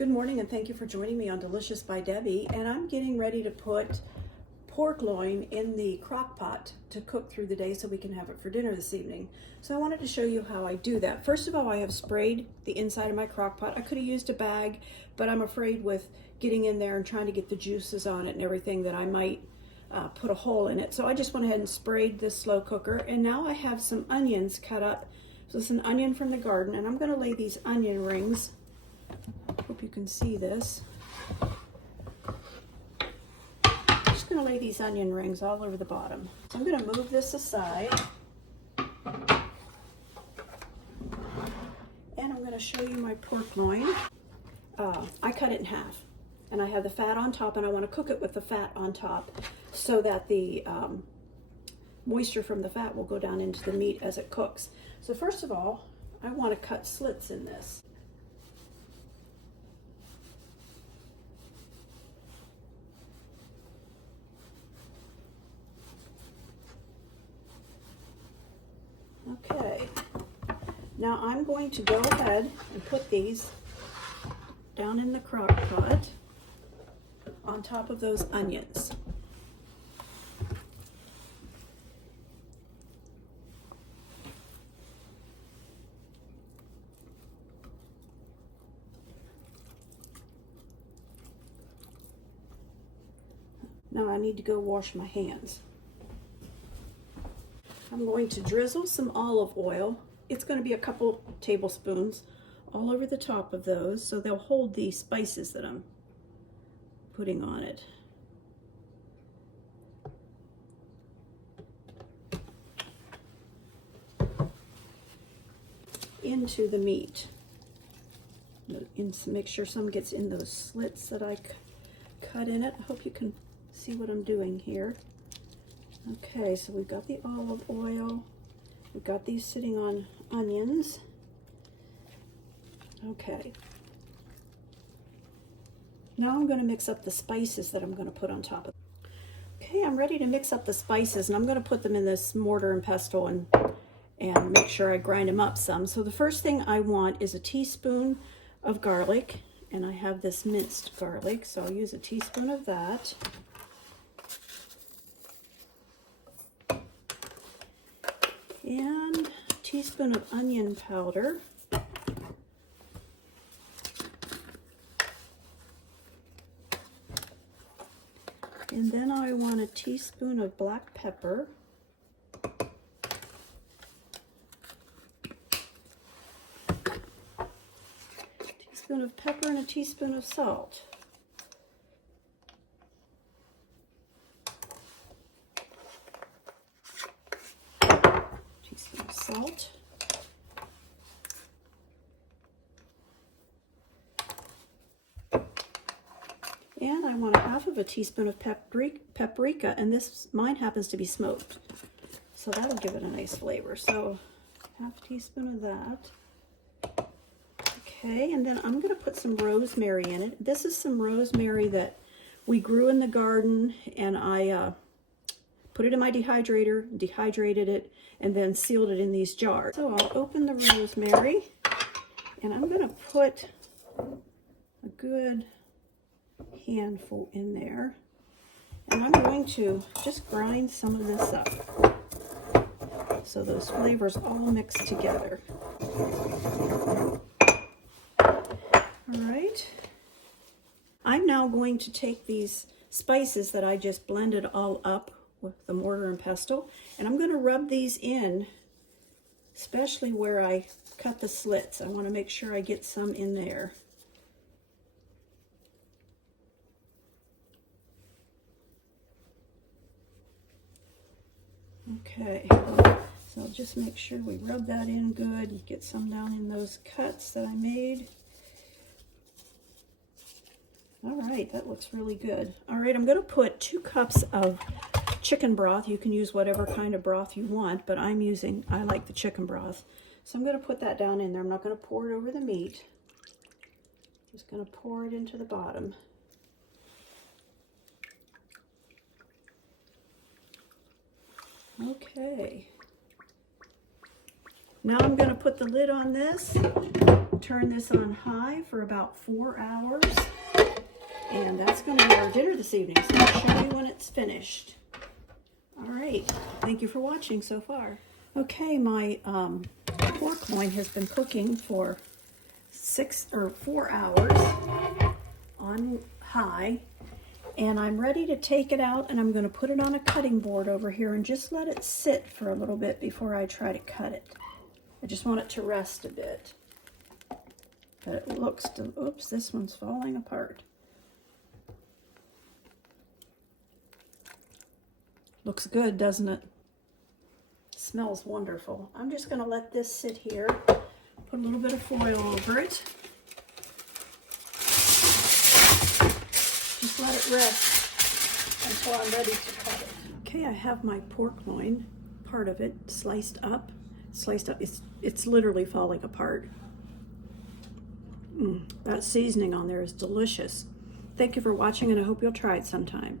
Good morning and thank you for joining me on Delicious by Debbie. And I'm getting ready to put pork loin in the crock pot to cook through the day so we can have it for dinner this evening. So I wanted to show you how I do that. First of all, I have sprayed the inside of my crock pot. I could have used a bag, but I'm afraid with getting in there and trying to get the juices on it and everything that I might put a hole in it. So I just went ahead and sprayed this slow cooker. And now I have some onions cut up. So it's an onion from the garden, and I'm going to lay these onion rings. Hope you can see this. I'm just going to lay these onion rings all over the bottom. So I'm going to move this aside. And I'm going to show you my pork loin. I cut it in half. And I have the fat on top, and I want to cook it with the fat on top so that the moisture from the fat will go down into the meat as it cooks. So first of all, I want to cut slits in this. Okay, now I'm going to go ahead and put these down in the crock pot on top of those onions. Now I need to go wash my hands. I'm going to drizzle some olive oil. It's going to be a couple tablespoons all over the top of those so they'll hold the spices that I'm putting on it. Into the meat. Make sure some gets in those slits that I cut in it. I hope you can see what I'm doing here. Okay, so we've got the olive oil. We've got these sitting on onions. Okay. Now I'm going to mix up the spices that I'm going to put on top of it. Okay, I'm ready to mix up the spices, and I'm going to put them in this mortar and pestle and make sure I grind them up some. So the first thing I want is a teaspoon of garlic, and I have this minced garlic, so I'll use a teaspoon of that. And a teaspoon of onion powder. And then I want a teaspoon of black pepper. Teaspoon of pepper and a teaspoon of salt. Teaspoon of salt. And I want a half of a teaspoon of paprika, and mine happens to be smoked, so that'll give it a nice flavor. So half a teaspoon of that. Okay, and then I'm going to put some rosemary in it. This is some rosemary that we grew in the garden, and I put it in my dehydrator, dehydrated it, and then sealed it in these jars. So I'll open the rosemary, and I'm going to put a good handful in there, and I'm going to just grind some of this up so those flavors all mix together. All right, I'm now going to take these spices that I just blended all up with the mortar and pestle, and I'm going to rub these in, especially where I cut the slits. I want to make sure I get some in there. Okay, so just make sure we rub that in good, get some down in those cuts that I made. All right, that looks really good. All right, I'm going to put 2 cups of chicken broth. You can use whatever kind of broth you want, but I like the chicken broth. So I'm going to put that down in there. I'm not going to pour it over the meat. Just going to pour it into the bottom. Okay. Now I'm going to put the lid on this, turn this on high for about 4 hours. And that's going to be our dinner this evening. So I'll show you when it's finished. All right. Thank you for watching so far. Okay, my pork loin has been cooking for 4 hours on high. And I'm ready to take it out, and I'm going to put it on a cutting board over here and just let it sit for a little bit before I try to cut it. I just want it to rest a bit. But it looks, oops, this one's falling apart. Looks good, doesn't it? Smells wonderful. I'm just going to let this sit here. Put a little bit of foil over it. Just let it rest until I'm ready to cut it. Okay, I have my pork loin, part of it, sliced up. It's literally falling apart. That seasoning on there is delicious. Thank you for watching, and I hope you'll try it sometime.